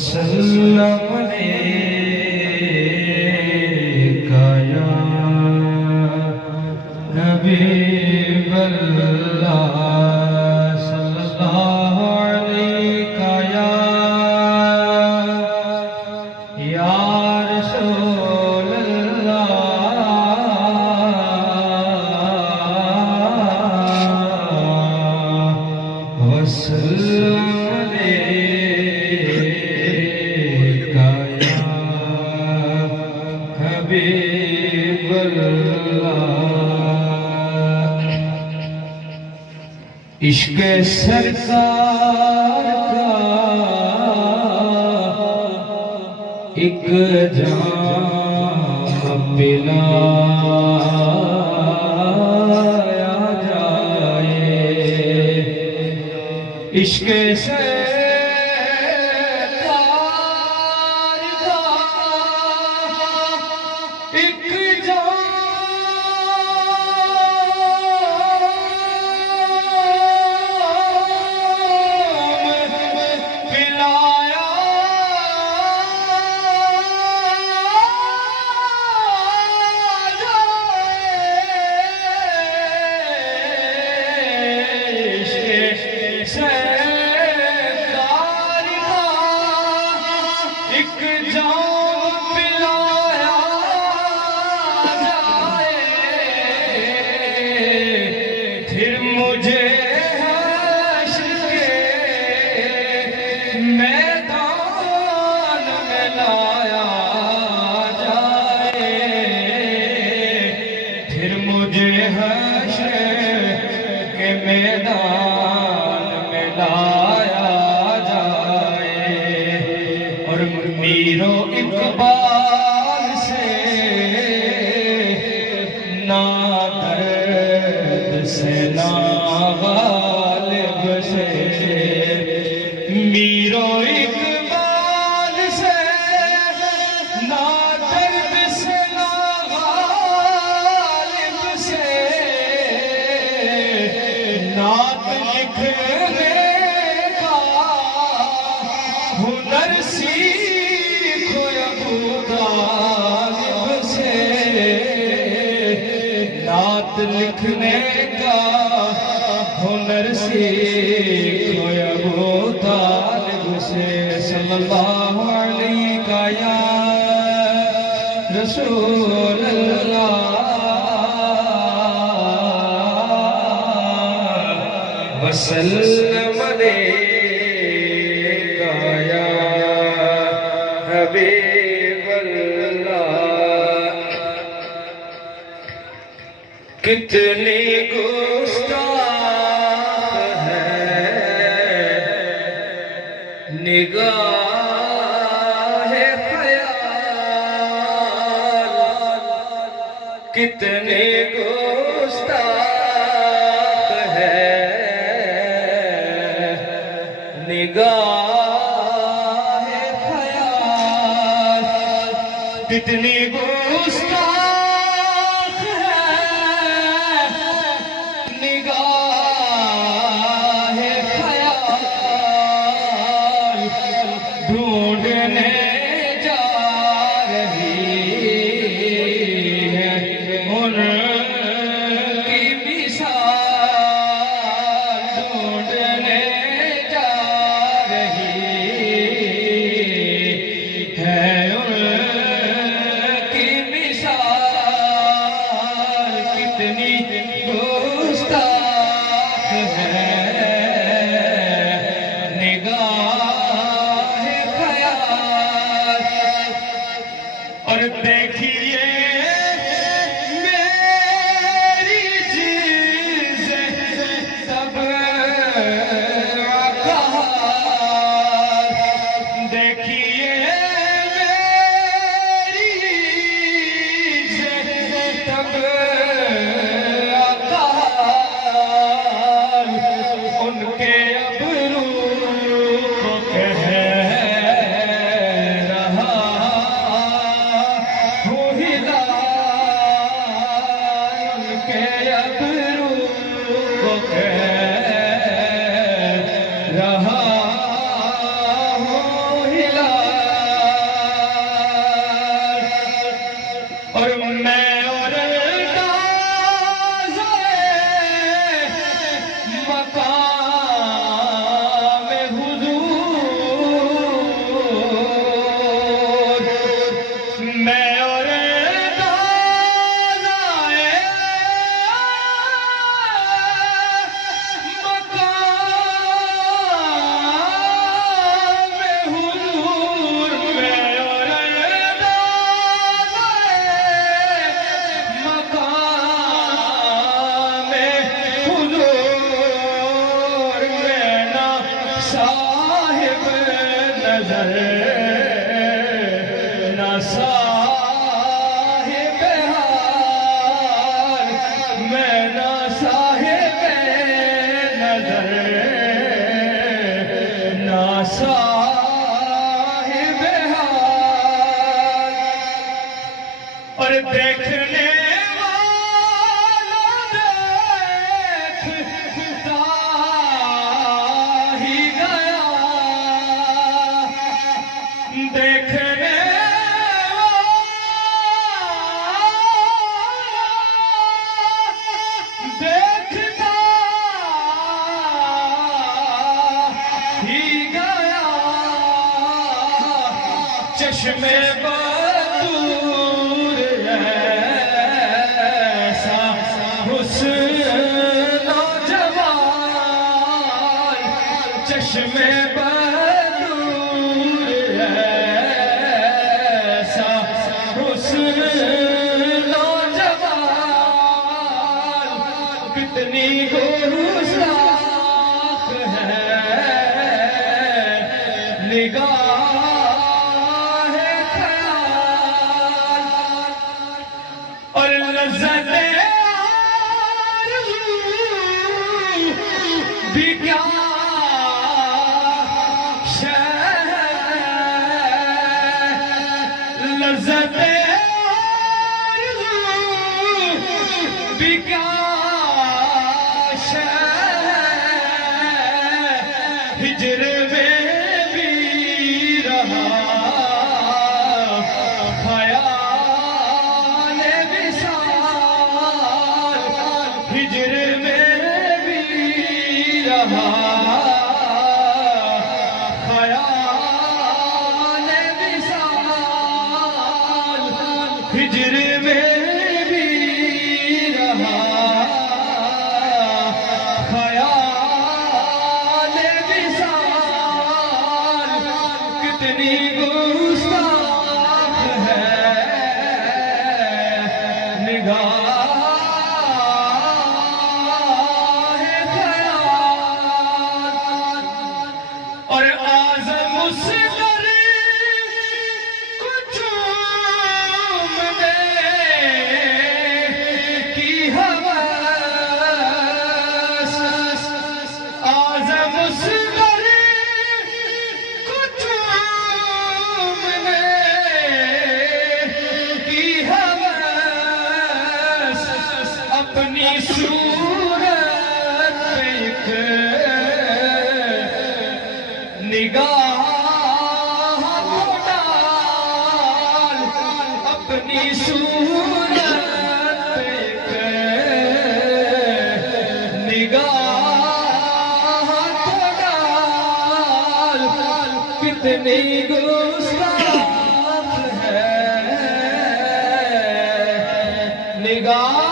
وسلم علیکہ یا حبیب اللہ صلی اللہ علیکہ یا رسول اللہ وسلم حبیب اللہ عشق سرکار کا ایک جام پلایا جائے عشق میدان میں لایا جائے اور میر و اقبال سے نہ درد سے نہ غالب سے میر و اقبال سے نہ درد سے نہ غالب سے نعت لکھنے کا ہنر سیکھو ابو طالب سے نعت لکھنے کا ہنر سیکھو ابو طالب سے صلی اللہ علیہ یا رسول اللہ وسلم علیکہ یا حبیب اللہ کتنی گستاخ ہے نگاہ خیال کتنی گستاخ ہے نگاہ خیال کتنی گستاخ ہے نگاہ خیال ڈھونڈنے جا رہی ہے ان کی مثال ڈھونڈنے ہے ان کی مثال صاحب نظر نہ صاحب حال میں نہ صاحب نظر نہ صاحب حال اور دیکھنے دیکھنے دیکھتا ہی گیا چشمے بدور ایسا حسن و جمال چشمے کتنی گستاخ ہے نگاہ خیال اور لذت آرزو بھی کیا شے لذت آرزو بھی کیا ہجر میں بھی رہا خیال وصال ہجر میں بھی رہا خیال وصال ہجر میں بھی رہا کتنی گستاخ ہے نگاہ خیال اور اعظم اصغر کو چومنے کی ہوس اعظم اصغر اپنی صورت ایک نگاہ کو ڈال اپنی صورت ایک نگاہ کو ڈال کتنی گستاخ ہے نگاہ